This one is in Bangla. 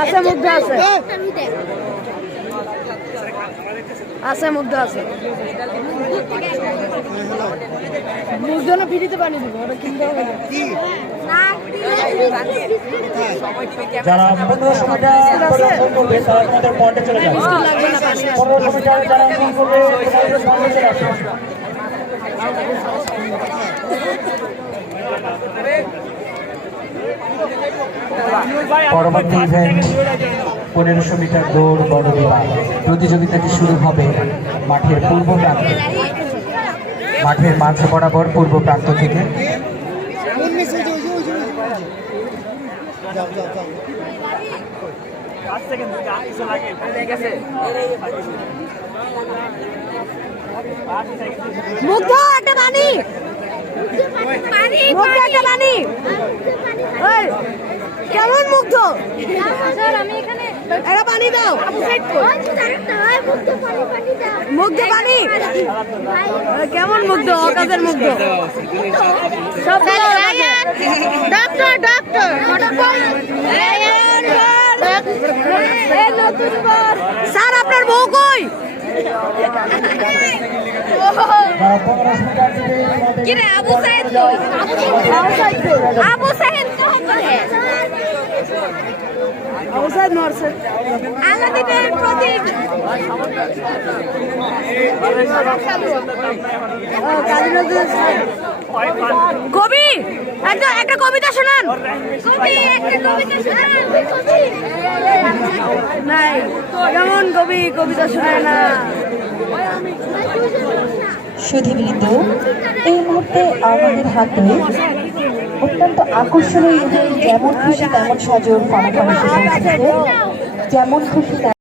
আছে মুগ্ধ আছে আছে মুগ্ধ আছে মুগ্ধ না ফিরিতে পানি দিব ওটা কিনতে হবে যারা 1500 মিটার করবে তারা আমাদের পয়েন্টে চলে যাবে 1500 মিটার যারা করবে পয়েন্টে চলে আসবে পরবর্তী ইভেন্ট 1500 মিটার দৌড় বড় বিভাগ। প্রতিযোগিতাটি শুরু হবে মাঠের পূর্ব প্রান্তে, মাঠের মাঝ বরাবর পূর্ব প্রান্ত থেকে। মুগ্ধ একটা পানি মুগ্ধ একটা পানি কেমন মুগ্ধ আমি এখানে একটা পানি দাও মুগ্ধ পানি কেমন মুগ্ধ অকাজের মুগ্ধ সব ডক্টর ডক্টর স্যার আপনার বউ কই কিরে আবু সাইদ কই আবু সাইদ আবু সাইদ মরছে আলাদিনের প্রতীক কবি একটা কবিতা শোনান নাই কেমন কবি কবিতা শোনায় না সুধীবৃন্দ, এই মুহূর্তে আমাদের হাতে অত্যন্ত আকর্ষণীয় যেমন খুশি তেমন সাজর ফলাফল এসে পৌঁছেছে। যেমন খুশি